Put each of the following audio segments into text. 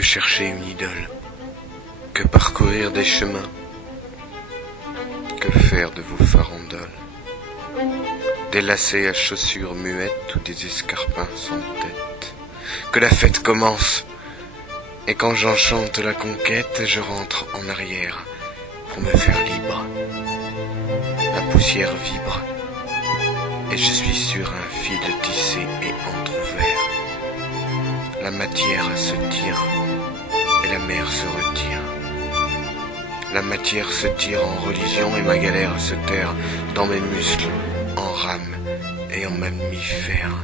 Que chercher une idole? Que parcourir des chemins? Que faire de vos farandoles? Des lacets à chaussures muettes ou des escarpins sans tête? Que la fête commence! Et quand j'enchante la conquête, je rentre en arrière pour me faire libre. La poussière vibre, et je suis sur un fil tissé et entrouvert. La matière se tire, et la mer se retire. La matière se tire en religion, et ma galère se terre dans mes muscles, en rame et en mammifère.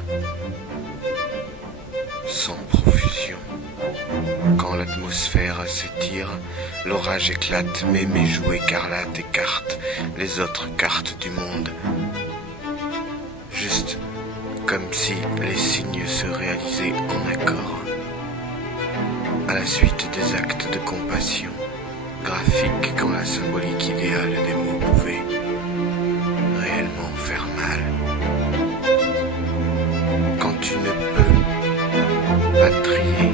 Sans profusion. Quand l'atmosphère s'étire, l'orage éclate, mais mes joues écarlates écartent les autres cartes du monde. Juste comme si les signes se réalisaient en accord. À la suite des actes de compassion, graphiques quand la symbolique idéale des mots pouvait réellement faire mal. Quand tu ne peux pas trier,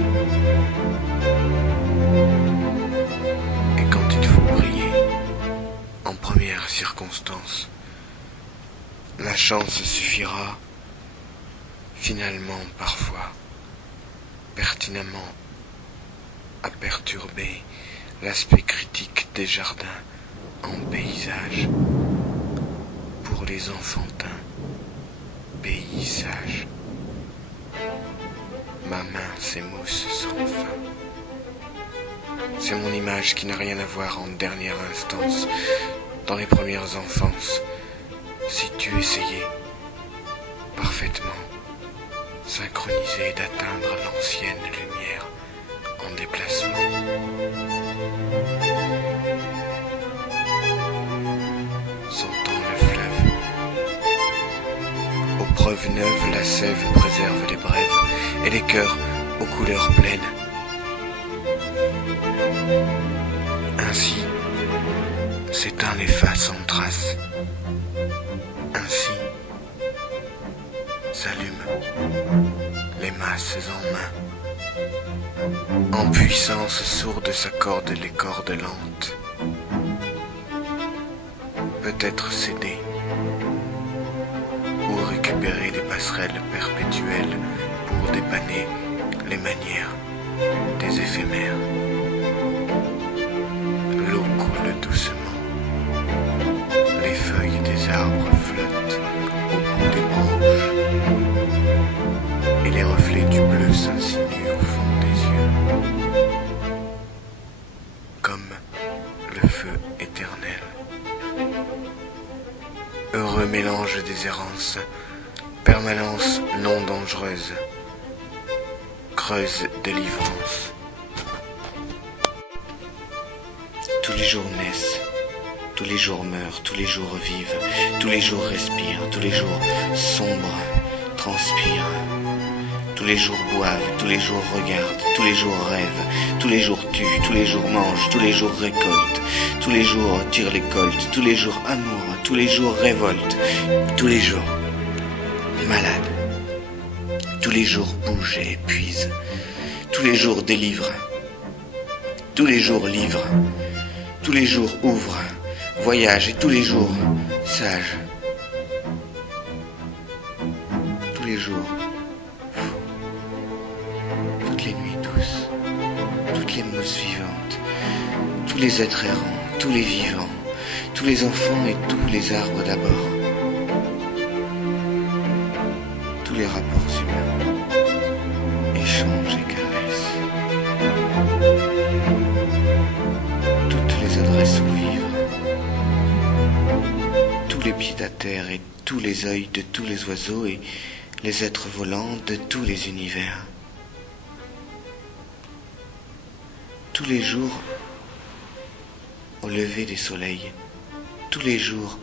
et quand il faut prier, en première circonstance, la chance suffira, finalement parfois, pertinemment, à perturber l'aspect critique des jardins en paysage, pour les enfantins, pays sages. Ma main s'émousse sans fin. C'est mon image qui n'a rien à voir en dernière instance, dans les premières enfances, si tu essayais, parfaitement, synchronisé d'atteindre l'ancienne lumière en déplacement. Sentant le fleuve, aux preuves neuves, la sève préserve les brèves et les cœurs aux couleurs pleines. Ainsi s'éteint les faces en traces. Ainsi s'allument les masses en main. En puissance sourde s'accordent les cordes lentes. Peut-être céder ou récupérer des passerelles perpétuelles pour dépanner les manières des éphémères. L'eau coule doucement. Les feuilles des arbres flottent au bout des branches. Et les reflets du bleu s'insinuent au fond des yeux. Comme le feu éternel. Heureux mélange des errances, permanence non dangereuse, creuse délivrance. Tous les jours naissent, tous les jours meurent, tous les jours vivent, tous les jours respirent, tous les jours sombrent, transpirent. Tous les jours boivent, tous les jours regardent, tous les jours rêvent, tous les jours tuent, tous les jours mangent, tous les jours récoltent, tous les jours tirent les coltes, tous les jours amour, tous les jours révoltent, tous les jours malades, tous les jours bougent et épuisent, tous les jours délivrent, tous les jours livrent, tous les jours ouvrent, voyagent et tous les jours sages, tous les jours toutes les nuits douces, toutes les mousses vivantes, tous les êtres errants, tous les vivants, tous les enfants et tous les arbres d'abord, tous les rapports humains, échanges et caresses, toutes les adresses où vivre, tous les pieds à terre et tous les œils de tous les oiseaux et les êtres volants de tous les univers. Tous les jours, au lever des soleils, tous les jours,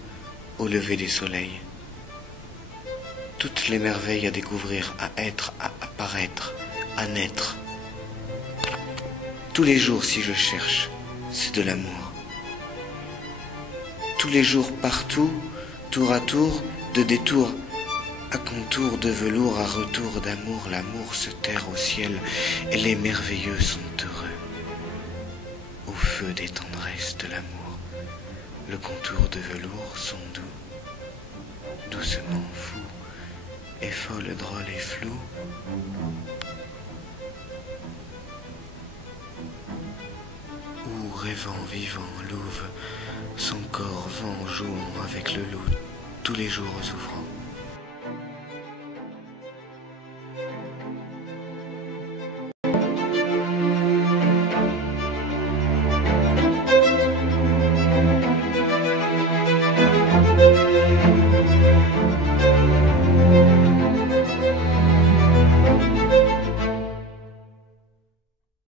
au lever des soleils, toutes les merveilles à découvrir, à être, à apparaître, à naître. Tous les jours, si je cherche, c'est de l'amour. Tous les jours, partout, tour à tour, de détour, À contour de velours, à retour d'amour, l'amour se terre au ciel, et les merveilleux sont heureux. Au feu des tendresses de l'amour, le contour de velours sont doux, doucement fou, et folle, drôle et flou. Où rêvant, vivant, louve, son corps vent jouant avec le loup, tous les jours souffrant.